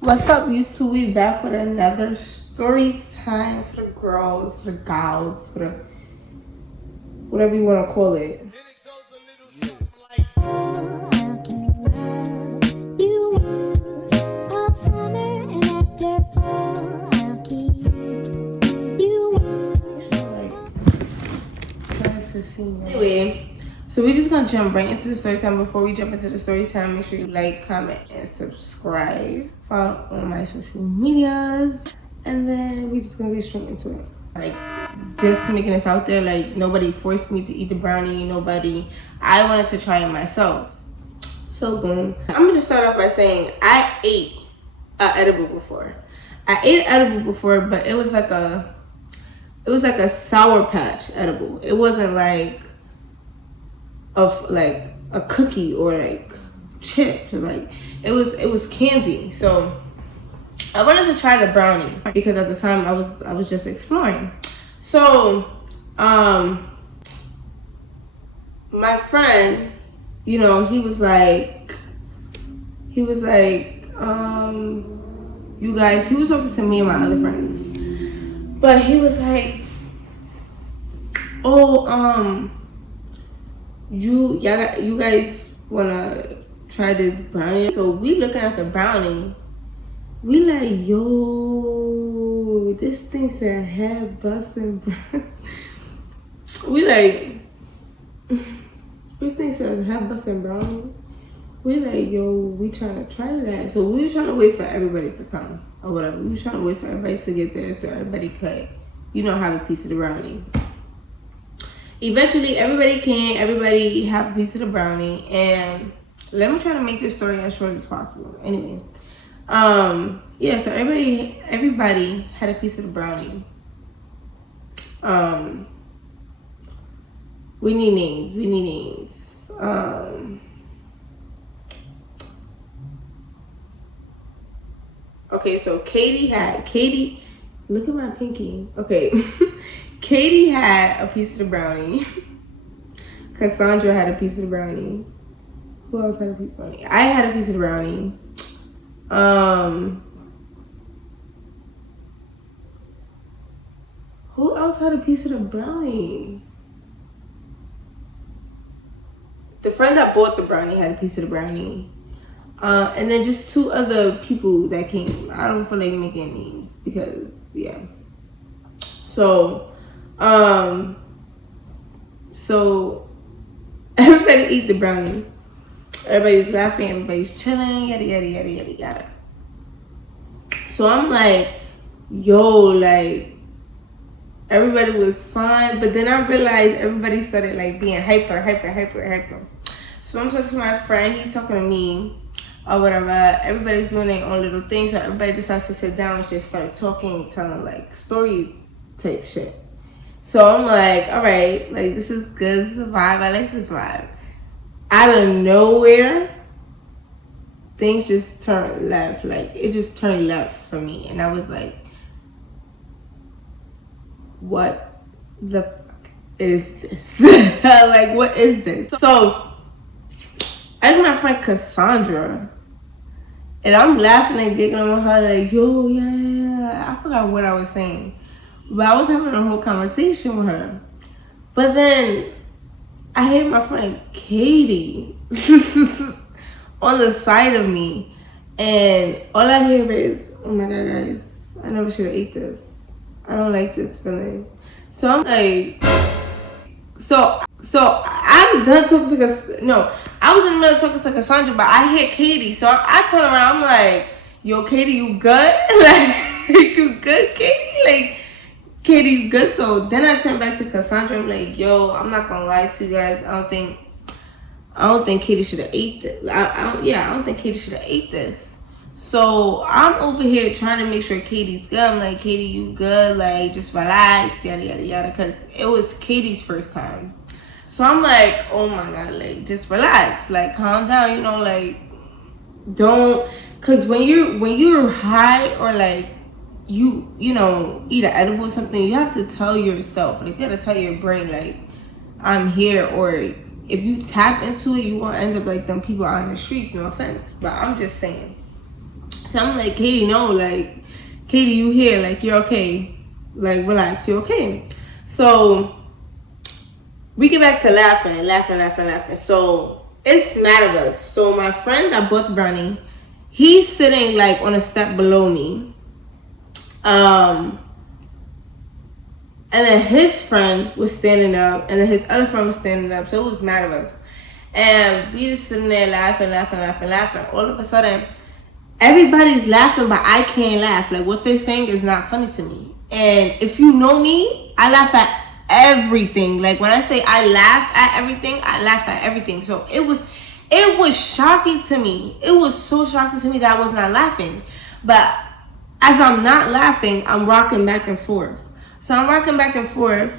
What's up, YouTube? We back with another story time for the girls, for the gals, for the whatever you want to call it. Anyway, so we're just gonna jump right into the story time. Before we jump into the story time, make sure you like, comment, and subscribe. Follow on my social medias, and then we're just gonna get straight into it. Like, just making this out there, like, nobody forced me to eat the brownie. I wanted to try it myself. So boom. I'm gonna just start off by saying I ate an edible before. But it was like a Sour Patch edible. It wasn't like a cookie or like chips. Like it was candy. So I wanted to try the brownie because at the time I was just exploring. So my friend, he was like you guys, he was talking to me and my other friends. But he was like, "Oh, you guys wanna try this brownie?" So we looking at the brownie. We like, yo, this thing said head busting brownie. We like, this thing says head busting brownie. We like, yo, we trying to try that. So we were trying to wait for everybody to come or whatever. We were trying to wait for everybody to get there so everybody could, have a piece of the brownie. Eventually, everybody came. Everybody have a piece of the brownie. And let me try to make this story as short as possible. Anyway, so everybody had a piece of the brownie. We need names. Okay, so Katie, look at my pinky. Okay, Katie had a piece of the brownie. Cassandra had a piece of the brownie. Who else had a piece of the brownie? I had a piece of the brownie. Who else had a piece of the brownie? The friend that bought the brownie had a piece of the brownie. And then just two other people that came. I don't feel like making names because, yeah. So everybody eat the brownie. Everybody's laughing, everybody's chilling, yada, yada, yada, yada, yada. So I'm like, yo, like, everybody was fine. But then I realized everybody started, like, being hyper. So I'm talking to my friend, he's talking to me, or whatever. Everybody's doing their own little thing. So everybody decides to sit down and just start talking, telling, like, stories type shit. So I'm like, all right, like, this is good. This is a vibe. I like this vibe. Out of nowhere, things just turned left. Like, it just turned left for me. And I was like, what the fuck is this? Like, what is this? So I had my friend Cassandra, and I'm laughing and giggling with her like, yo, yeah. I forgot what I was saying. But I was having a whole conversation with her. But then I hear my friend Katie on the side of me. And all I hear is, oh my God, guys, I never should have ate this. I don't like this feeling. So I'm like, so I'm done talking to I was in the middle of talking to Cassandra, but I hear Katie. So I turn around, I'm like, yo, Katie, you good? Like, you good, Katie? Like, Katie, you good? So then I turn back to Cassandra. I'm like, yo, I'm not gonna lie to you guys. I don't think Katie should have ate this. I don't think Katie should have ate this. So I'm over here trying to make sure Katie's good. I'm like, Katie, you good? Like, just relax, yada, yada, yada. Because it was Katie's first time. So I'm like, oh my God, like, just relax. Like, calm down, like, don't. Because when you're high or, like, you eat an edible or something, you have to tell yourself, like, you gotta tell your brain, like, I'm here. Or if you tap into it, you won't end up like them people out in the streets, no offense, but I'm just saying. So I'm like, Katie, no, like, Katie, you here, like, you're okay, like, relax, you're okay. So we get back to laughing. So it's mad of us. So my friend that bought the brownie, he's sitting like on a step below me. And then his friend was standing up, and then his other friend was standing up. So it was mad of us. And we just sitting there laughing. All of a sudden, everybody's laughing, but I can't laugh. Like, what they're saying is not funny to me. And if you know me, I laugh at everything. Like, when I say I laugh at everything, I laugh at everything. So it was shocking to me. It was so shocking to me that I was not laughing. But as I'm not laughing, I'm rocking back and forth. So I'm rocking back and forth,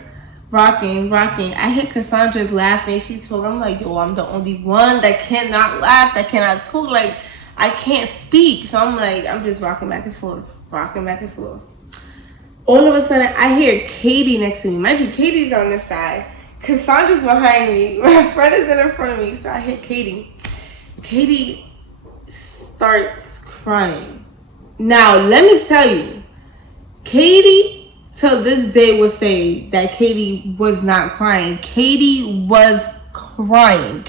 rocking. I hear Cassandra's laughing. She's talking. I'm like, yo, I'm the only one that cannot laugh, that cannot talk. Like, I can't speak. So I'm like, I'm just rocking back and forth. All of a sudden, I hear Katie next to me. Mind you, Katie's on this side. Cassandra's behind me. My friend is in front of me. So I hear Katie. Katie starts crying. Now, let me tell you, Katie till this day will say that Katie was not crying. Katie was crying.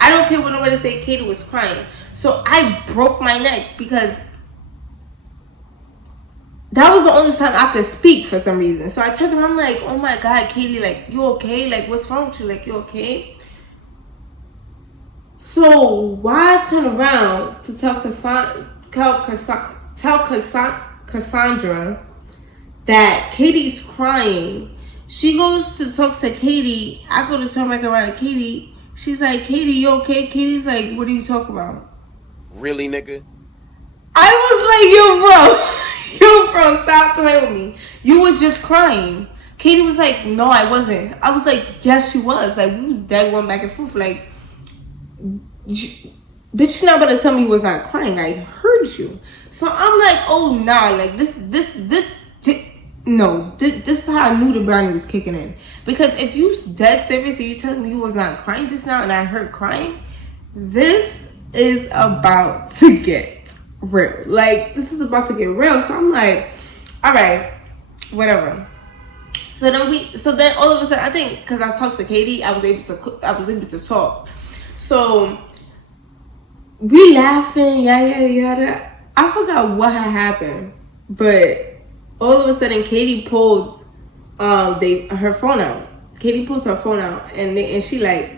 I don't care what nobody say, Katie was crying. So I broke my neck because that was the only time I could speak for some reason. So I turned around, I'm like, oh my God, Katie, like, you okay? Like, what's wrong with you? Like, you okay? So why turn around to tell Cassandra that Katie's crying? She goes to talk to Katie. I go to turn back around to Katie. She's like, Katie, you okay? Katie's like, what are you talking about? Really, nigga? I was like, yo, bro, stop playing with me. You was just crying. Katie was like, no, I wasn't. I was like, yes, you was. Like, we was dead going back and forth. Like, bitch, you're not about to tell me you was not crying. I heard you. So I'm like, oh, nah. Like, this is how I knew the brownie was kicking in. Because if you dead serious and you telling me you was not crying just now and I heard crying, this is about to get real. Like, this is about to get real. So I'm like, all right, whatever. So then all of a sudden, I think because I talked to Katie, I was able to talk. So we laughing, yada. I forgot what had happened, but all of a sudden, Katie pulled her phone out. Katie pulls her phone out, and she like,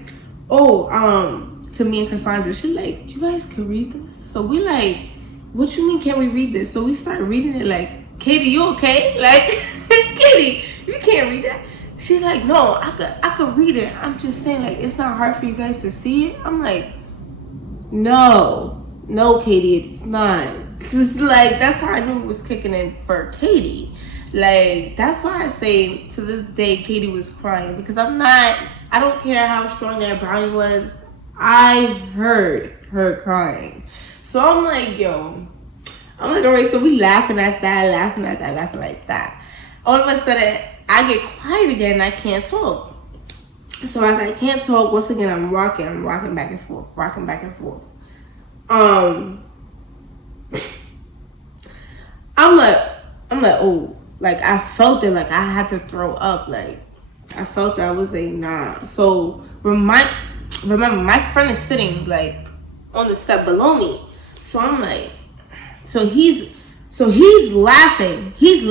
to me and Cassandra, she like, you guys can read this? So we like, what you mean can we read this? So we start reading it like, Katie, you okay? Like, Katie, you can't read that. She's like, no, I could read it. I'm just saying, like, it's not hard for you guys to see it. I'm like, no, Katie, it's not. It's just like, that's how I knew it was kicking in for Katie. Like, that's why I say to this day, Katie was crying, because I don't care how strong that brownie was. I heard her crying. So I'm like, all right, so we laughing like that. All of a sudden, I get quiet again and I can't talk. So as I can't talk, once again, I'm rocking back and forth. I'm like, oh, like, I felt it, like, I had to throw up, like, I felt that. I was like, nah. So remember, my friend is sitting, like, on the step below me. So I'm like, so he's laughing, he's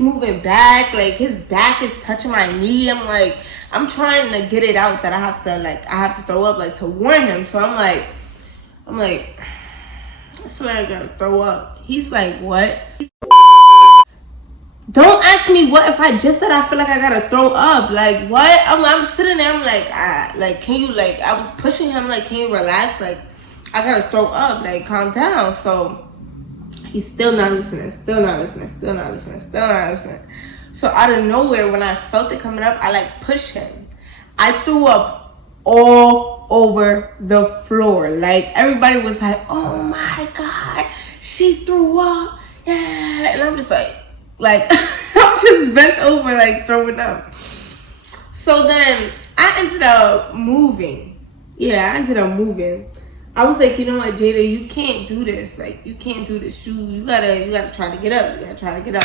moving back, like, his back is touching my knee. I'm like, I'm trying to get it out that I have to throw up, like, to warn him. So I'm like, I feel like I gotta throw up. He's like, what? Don't ask me what if I just said I feel like I gotta throw up. Like, what? I'm sitting there, I'm like, can you, like, I was pushing him, like, can you relax? Like, I gotta throw up, like, calm down. So he's still not listening. So out of nowhere, when I felt it coming up, I, like, pushed him. I threw up all over the floor. Like, everybody was like, oh my God, she threw up. Yeah. And I'm just like I'm just bent over, like, throwing up. So then I ended up moving. I was like, you know what, Jada, you can't do this. Like, you can't do this. You gotta try to get up. You gotta try to get up.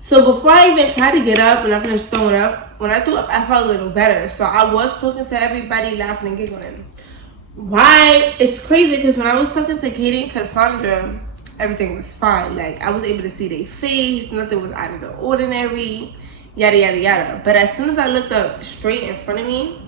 So before I even tried to get up and I finished throwing up, when I threw up, I felt a little better. So I was talking to everybody, laughing and giggling. Why? It's crazy because when I was talking to Katie and Cassandra, everything was fine. Like, I was able to see their face. Nothing was out of the ordinary. Yada, yada, yada. But as soon as I looked up straight in front of me,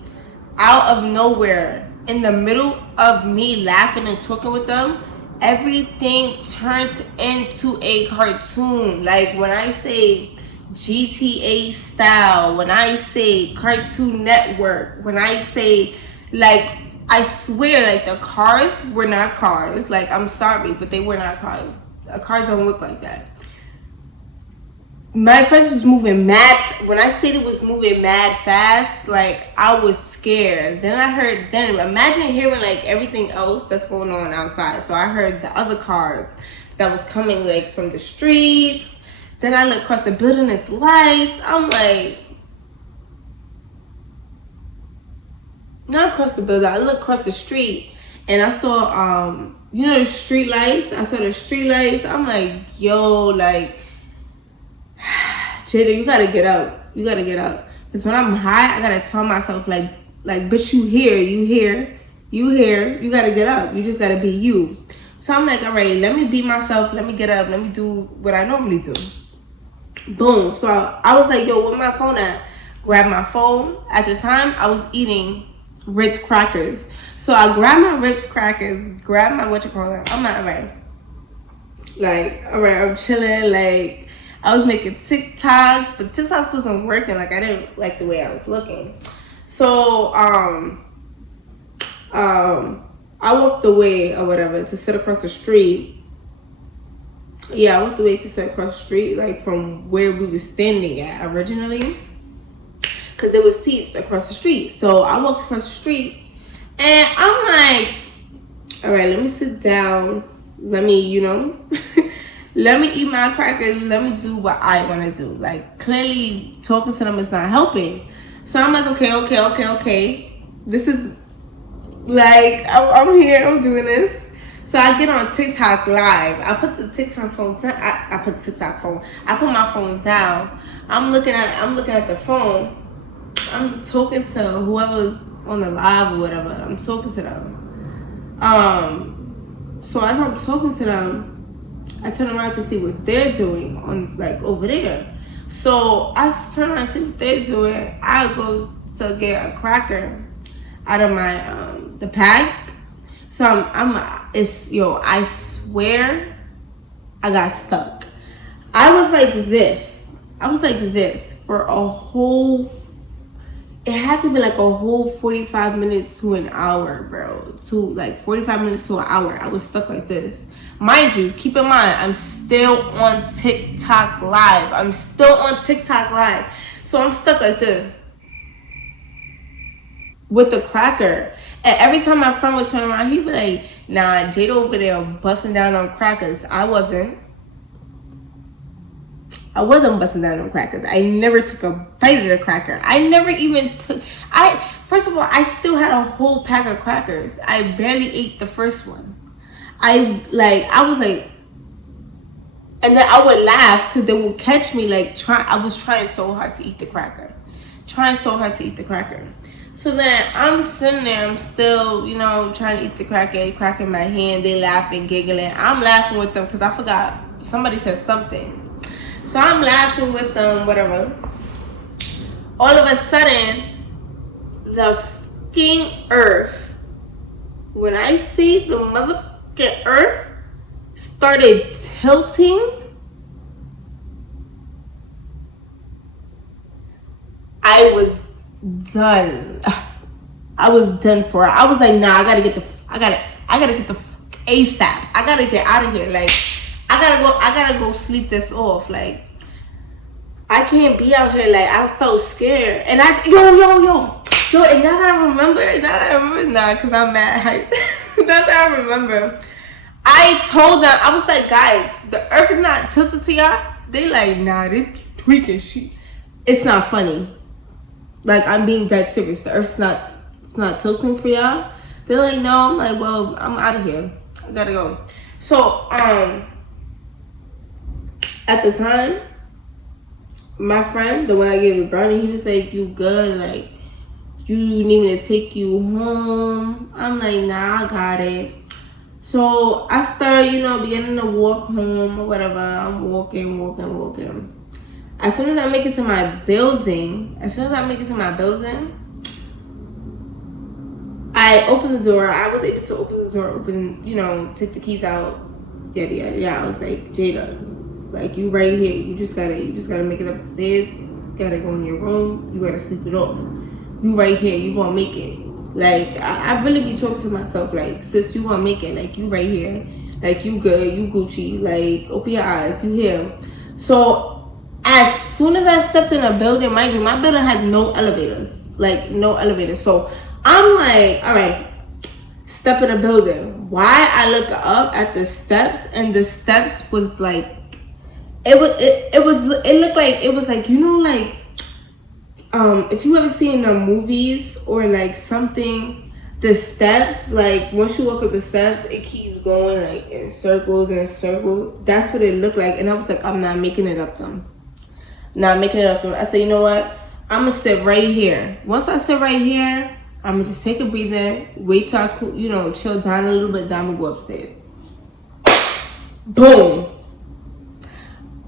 out of nowhere, in the middle of me laughing and talking with them, everything turned into a cartoon. Like, when I say GTA style, when I say Cartoon Network, when I say, like, I swear, like, the cars were not cars. Like, I'm sorry, but they were not cars. Cars don't look like that. My friends was moving mad. When I said it was moving mad fast, like, I was scared. Then imagine hearing, like, everything else that's going on outside. So I heard the other cars that was coming, like, from the streets. Then I look across the building, it's lights. I'm like, not across the building, I look across the street and I saw, you know, the street lights. I saw the street lights. I'm like, yo, like, Jada, you gotta get up. You gotta get up. Because when I'm high, I gotta tell myself, like, bitch, you here. You gotta get up. You just gotta be you. So I'm like, all right, let me be myself. Let me get up. Let me do what I normally do. Boom. So I was like, yo, where my phone at? Grab my phone. At the time, I was eating Ritz crackers. So I grabbed my Ritz crackers, grabbed my, I'm like, all right. Like, all right, I'm chilling. Like, I was making TikToks, but TikToks wasn't working. Like, I didn't like the way I was looking. So, I walked away or whatever to sit across the street. Yeah, I walked away to sit across the street, like, from where we were standing at originally. Because there was seats across the street. So I walked across the street and I'm like, all right, let me sit down. Let me, you know, let me eat my crackers. Let me do what I want to do. Like, clearly talking to them is not helping. So I'm like, okay. This is, like, I'm here. I'm doing this. So I get on TikTok live. I put the TikTok phone. I put my phone down. I'm looking at the phone. I'm talking to whoever's on the live or whatever. I'm talking to them. So as I'm talking to them, I turn around to see what they're doing on, like, over there. So I turn around and see what they're doing. I go to get a cracker out of my the pack. So I swear I got stuck. I was like this for a whole, it had to be like a whole 45 minutes to an hour, bro. To like 45 minutes to an hour. I was stuck like this. Mind you, keep in mind, I'm still on TikTok live. So I'm stuck like this with the cracker. And every time my friend would turn around, he'd be like, nah, Jada over there busting down on crackers. I wasn't busting down on crackers. I never took a bite of the cracker. First of all, I still had a whole pack of crackers. I barely ate the first one. I was like, and then I would laugh because they would catch me, like, I was trying so hard to eat the cracker. So then I'm sitting there, I'm still, you know, trying to eat the cracker in my hand. They laughing, giggling. I'm laughing with them because I forgot somebody said something. So I'm laughing with them, whatever. All of a sudden, the fucking earth, when I say the motherfucking earth started tilting, I was done. I was done for it. I was like, nah, I gotta get the ASAP. I gotta get out of here. Like, I gotta go sleep this off. Like, I can't be out here. Like, I felt scared. And yo, and now that I remember, nah, because I'm mad hyped. Now that I remember, I told them, I was like, guys, the earth is not tilted to y'all. They like, nah, this tweaking shit. It's not funny. Like, I'm being dead serious. The earth's not tilting for y'all. They're like, no. I'm like, well, I'm out of here. I gotta go. So, at the time, my friend, the one I gave the brownie, he was like, you good? Like, you need me to take you home? I'm like, nah, I got it. So I start, beginning to walk home or whatever. I'm walking. As soon as I make it to my building, I open the door. I was able to open the door, take the keys out. Yeah. I was like, Jada, like, you right here. You just gotta make it upstairs. You gotta go in your room. You gotta sleep it off. You right here. You gonna make it. Like, I really be talking to myself, like, sis, you gonna make it. Like, you right here. Like, you good. You Gucci. Like, open your eyes. You here. So, as soon as I stepped in a building, mind you, my building has no elevators. Like, no elevators. So, I'm like, all right, step in a building. Why? I look up at the steps, and the steps was like, it looked like, it was like, like, if you ever seen the movies or like something, the steps, like once you walk up the steps, it keeps going like in circles and circles. That's what it looked like. And I was like, I'm not making it up them. I said, you know what? I'm gonna sit right here. Once I sit right here, I'm gonna just take a breather, wait till I chill down a little bit, then I'm gonna go upstairs. Boom.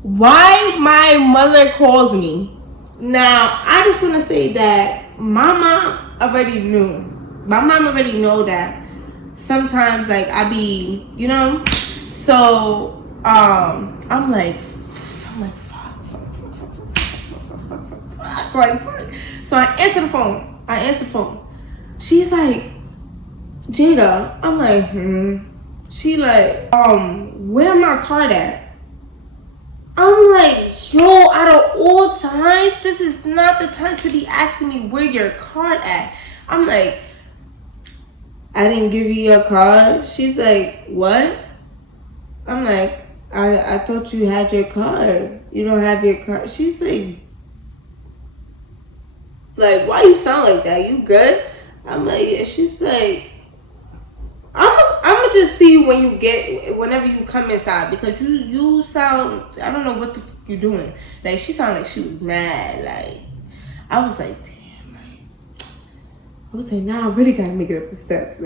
Why my mother calls me? Now, I just want to say that my mom already knew. My mom already know that sometimes, like, I be, So, I'm like, fuck. So I answer the phone. She's like, Jada. I'm like, She like, where my card at? I'm like, yo, out of all times, this is not the time to be asking me where your card at. I'm like, I didn't give you your card. She's like, what? I'm like, I thought you had your card. You don't have your card. She's like, why you sound like that? You good? I'm like, yeah. She's like, I'm gonna just see you whenever you come inside, because you sound, I don't know what the fuck you doing. Like, she sounded like she was mad. Like, I was like, damn, like, I was like, nah, I really gotta make it up the steps.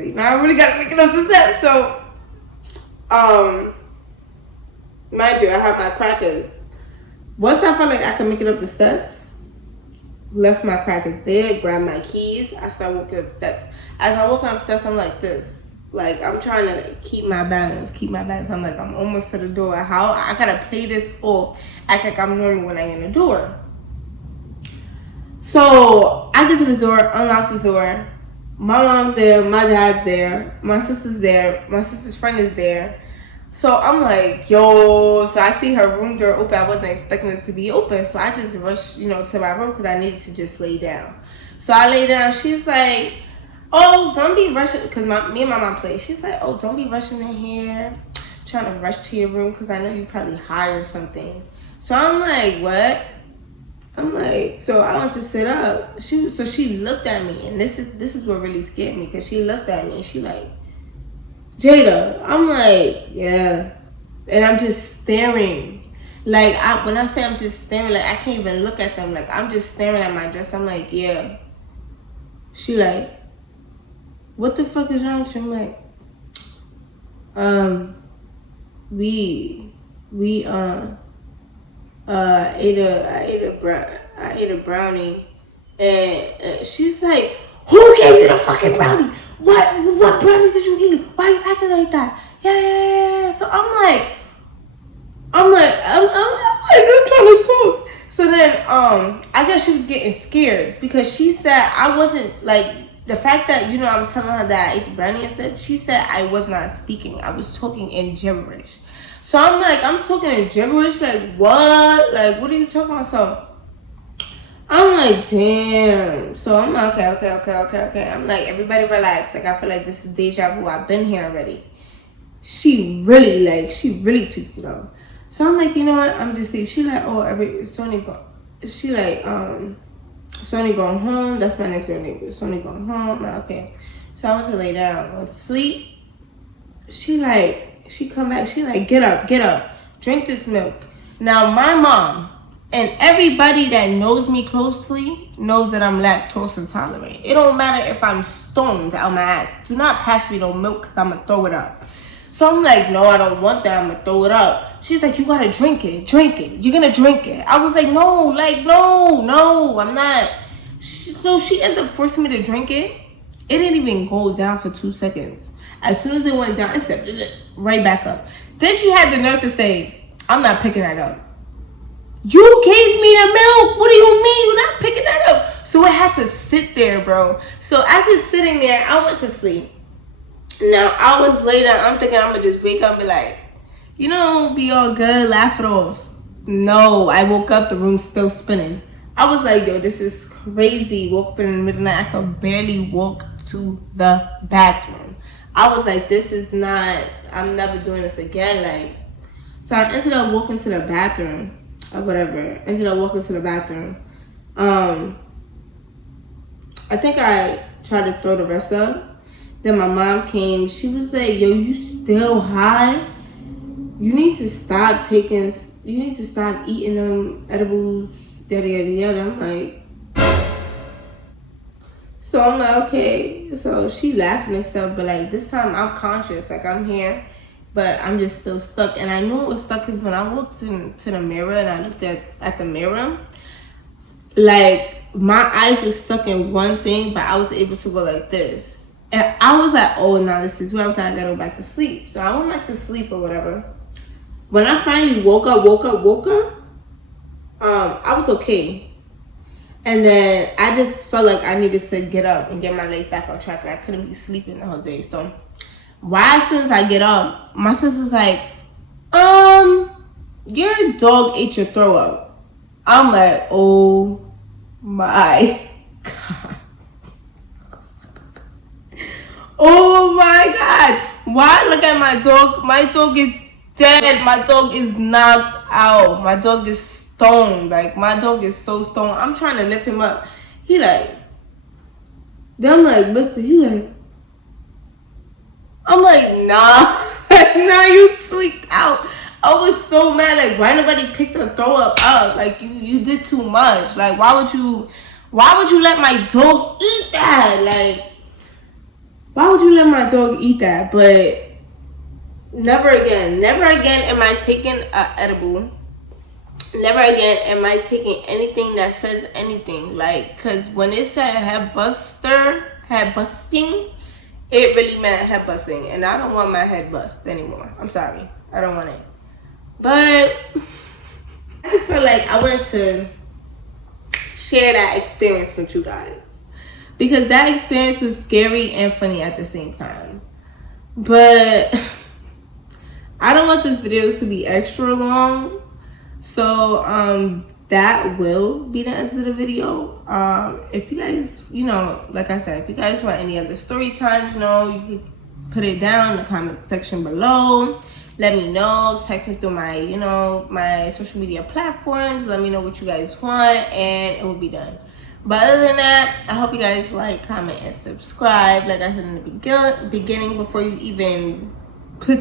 So, mind you, I have my crackers. Once I felt like I could make it up the steps, left my crackers there, grabbed my keys, I started walking up the steps. As I walk up the steps, I'm like this. Like, I'm trying to like, keep my balance. I'm like, I'm almost to the door. How I gotta play this off, act like I'm normal when I'm in the door. So I get to the door, unlock the door. My mom's there, my dad's there, my sister's there, my sister's friend is there. So I'm like, yo. So I see her room door open. I wasn't expecting it to be open, so I just rushed, to my room because I needed to just lay down. So I lay down. She's like, oh, don't be rushing, because me and my mom play. She's like, oh, don't be rushing in here, trying to rush to your room, because I know you probably high or something. So I'm like, what? I'm like, so I went to sit up. She looked at me, and this is what really scared me, because she looked at me, and she like, Jada. I'm like, yeah. And I'm just staring. Like, when I say I'm just staring, like, I can't even look at them. Like, I'm just staring at my dress. I'm like, yeah. She like, what the fuck is wrong with you? I'm like, I ate a brownie, and she's like, who gave you the fucking brownie? What brownie did you eat? Why are you acting like that? Yeah. So I'm trying to talk. So then, I guess she was getting scared, because she said I wasn't like, the fact that, I'm telling her that I ate the brownie instead, she said I was not speaking. I was talking in gibberish. So I'm like, I'm talking in gibberish? Like, what? Like, what are you talking about? So I'm like, damn. So I'm like, okay. I'm like, everybody relax. Like, I feel like this is deja vu. I've been here already. She really tweets it up. So I'm like, you know what? I'm just leave. She like, oh, Sony going home. That's my next door neighbor. Sony going home. I'm like, okay. So I went to lay down, went to sleep. She come back, she like, get up, drink this milk. Now my mom and everybody that knows me closely knows that I'm lactose intolerant. It don't matter if I'm stoned out my ass. Do not pass me no milk because I'm going to throw it up. So I'm like, no, I don't want that. I'm going to throw it up. She's like, you got to drink it. You're going to drink it. I was like, no, I'm not. So she ended up forcing me to drink it. It didn't even go down for 2 seconds. As soon as it went down, it said right back up. Then she had the nerve to say, I'm not picking that up. You gave me the milk. What do you mean you're not picking that up? So it had to sit there, bro. So as it's sitting there, I went to sleep. Now, hours later, I'm thinking I'm going to just wake up and be like, be all good, laugh it off. No, I woke up, the room's still spinning. I was like, yo, this is crazy. Woke up in the middle of the night, I could barely walk to the bathroom. I was like, this is not, I'm never doing this again. Like, so I ended up walking to the bathroom. Or whatever. Ended up walking to the bathroom. I think I tried to throw the rest up. Then my mom came. She was like, yo, you still high? You need to stop eating them edibles, yada, yada, yada. I'm like, so I'm like, okay. So she laughing and stuff, but like this time I'm conscious. Like I'm here. But I'm just still stuck. And I knew it was stuck because when I walked into the mirror and I looked at the mirror, like my eyes were stuck in one thing, but I was able to go like this. And I was like, oh, now this is where I was like, I gotta go back to sleep. So I went back to sleep or whatever. When I finally woke up, I was okay. And then I just felt like I needed to get up and get my life back on track. And I couldn't be sleeping the whole day. So as soon as I get up, my sister's like, your dog ate your throw up. I'm like, oh my God. Oh my God. Why look at my dog? My dog is dead. My dog is knocked out. My dog is stoned. Like, my dog is so stoned. I'm trying to lift him up. He like, then I'm like, listen, he like, I'm like, nah, nah, you tweaked out. I was so mad. Like, why nobody picked the throw up? Like, you did too much. Like, why would you let my dog eat that? Like, why would you let my dog eat that? But never again am I taking an edible. Never again am I taking anything that says anything. Like, cause when it said head busting, it really meant head busting, and I don't want my head bust anymore. I'm sorry, I don't want it. But I just felt like I wanted to share that experience with you guys, because that experience was scary and funny at the same time. But I don't want this video to be extra long, so that will be the end of the video. If you guys, like I said, if you guys want any other story times, you can put it down in the comment section below. Let me know. Text me through my, my social media platforms. Let me know what you guys want, and it will be done. But other than that, I hope you guys like, comment, and subscribe. Like I said in the beginning, before you even put,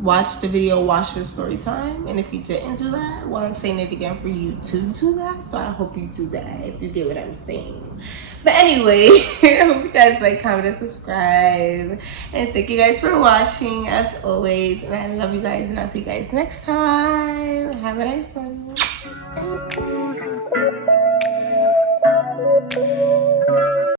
watch the video, watch your story time. And if you didn't do that, well, I'm saying it again for you to do that. So I hope you do that, if you get what I'm saying. But anyway, I hope you guys like, comment, and subscribe. And thank you guys for watching, as always. And I love you guys, and I'll see you guys next time. Have a nice one.